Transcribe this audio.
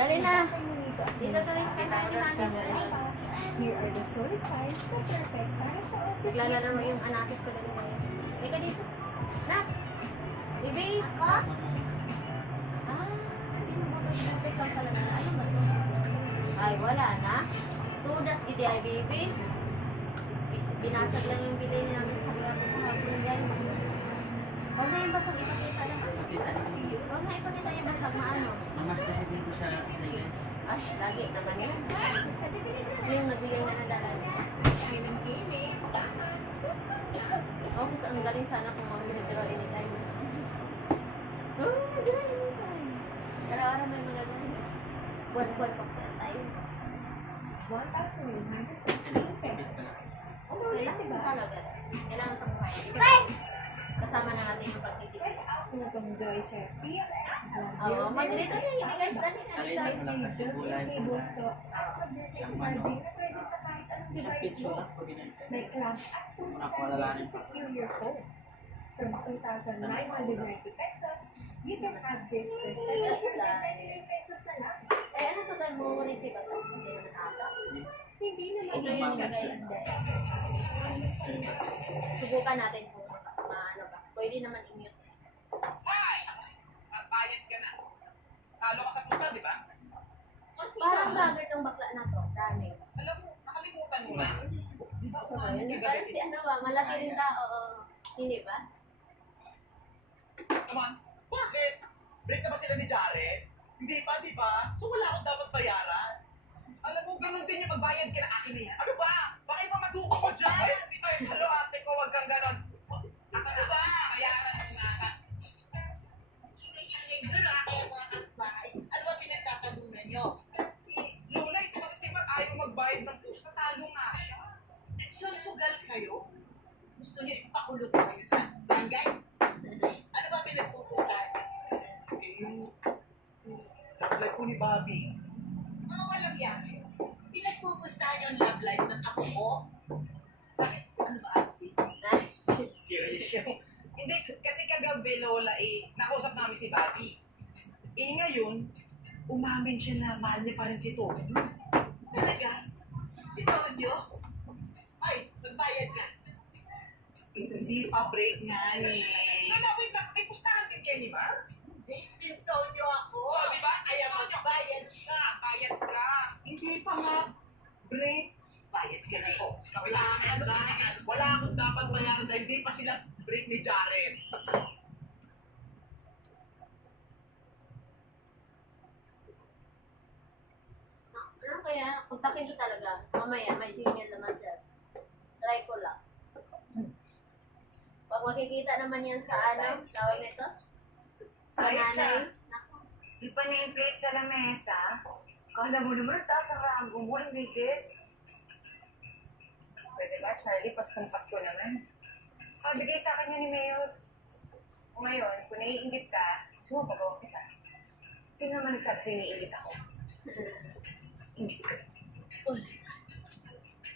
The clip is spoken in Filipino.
Dali na. Dito to is kita ni Hanis. Here are the solid ties na perfect para sa office. Naglalaro yung anakis ko dali ngayon. Halika dito. Na! Ibis! Ah! Perfect lang talaga. Ano ba ito? Ay, wala na. Tudas, hindi ay baby. Binasag lang yung bilhin namin sa hapon guys. Huwag na yung basag ipakita lang. Huwag na ipakita yung basag maano. Mamas kasi dito sa guys. Lagi naman yun. Yung nagbigay na nadala niya. Oh, mas ang galing sana kung mag-withdraw anytime. Oh, withdraw anytime. Pero araw may magagaling. Buwan-buwan pa sa tayo. 1,115 pesos. So, kailangan mo talaga. Kailangan sa buhay. Kasama na natin yung pagtitigil. Check out na itong Joy Chef PLS Oo, mag-dito na yun guys. Dali na Salita dito. ko lang kasi gulay ko Cables na. to outdated charging na pwede sa kahit anong Sa device pizza mo. lang po ginagawa. May clamp at full Ako stand wala to rin. secure your phone. From 2,990 pesos, you can have this for 799 pesos na lang. Ay, ano to tayo? Mumuliti ba ito? Hindi naman ata. Hindi naman Ito yun yung siya guys. Subukan natin kung ano ba. Pwede naman i-mute. Hi! Magbayad ka na. Talo ka sa pusta, di ba? Parang bagger tong bakla na to. Promise. Alam mo, nakalimutan mo na. Di ba kumain ka gabi Parang si ano ba, malaki rin tao. Hindi ba? Come on. Bakit? Break na ba sila ni Jared? Hindi pa, di ba? So wala akong dapat bayaran. Alam mo, ganun din yung magbayad ka na akin na yan. Ano ba? Baka yung mamaduko ko dyan? Di ba? Hello, ate ko, wag kang ganun. Ako na ba? Bayaran mo na ka. Ingay-ingay doon ang aking mga kapitbahay. Ano ba pinagtatalunan nyo? Lola, ito kasi si Mar ayaw magbayad ng pusta. Talo nga siya. Nagsusugal kayo? Gusto nyo ipakulong kayo sa barangay? Ano ba pinagpupustahan nyo? Love life po ni Bobby. Mga walang yakin. Pinagpupustahan nyo ang love life ng apo ko? Bakit? Ano ba, Abby? Hindi, kasi kagabi, Lola, nakausap namin si Bobby. Ngayon, umamin siya na mahal niya pa rin si Tony. Talaga? Si Tonyo? Ay, magbayad ka. Hindi pa break nga eh. Lola, wait lang. May pustahan din kayo ni Mar? Hindi, si Tonyo ako. Oh, di ba? Kaya magbayad ka. Bayad ka. Hindi pa nga. Break. Bayad ka na eh. Oh, wala wala akong dapat bayaran dahil hindi pa sila break ni Jared. Ano kaya? Kontakin ko talaga. Mamaya, may Gmail naman dyan. Try ko lang. Pag makikita naman yan sa ano, tawag nito? Sa nanay. Naku. Di pa na-plate sa lamesa. Kala mo naman, taas ang rango mo, Enriquez. Pwede ba, Charlie? Paskong-pasko naman. Bigay sa akin yan ni Mayor. O ngayon, kung naiingit ka, sumapagawa kita. Sino naman nagsabi sa'yo naiingit ako? Ingit ka. Ulit.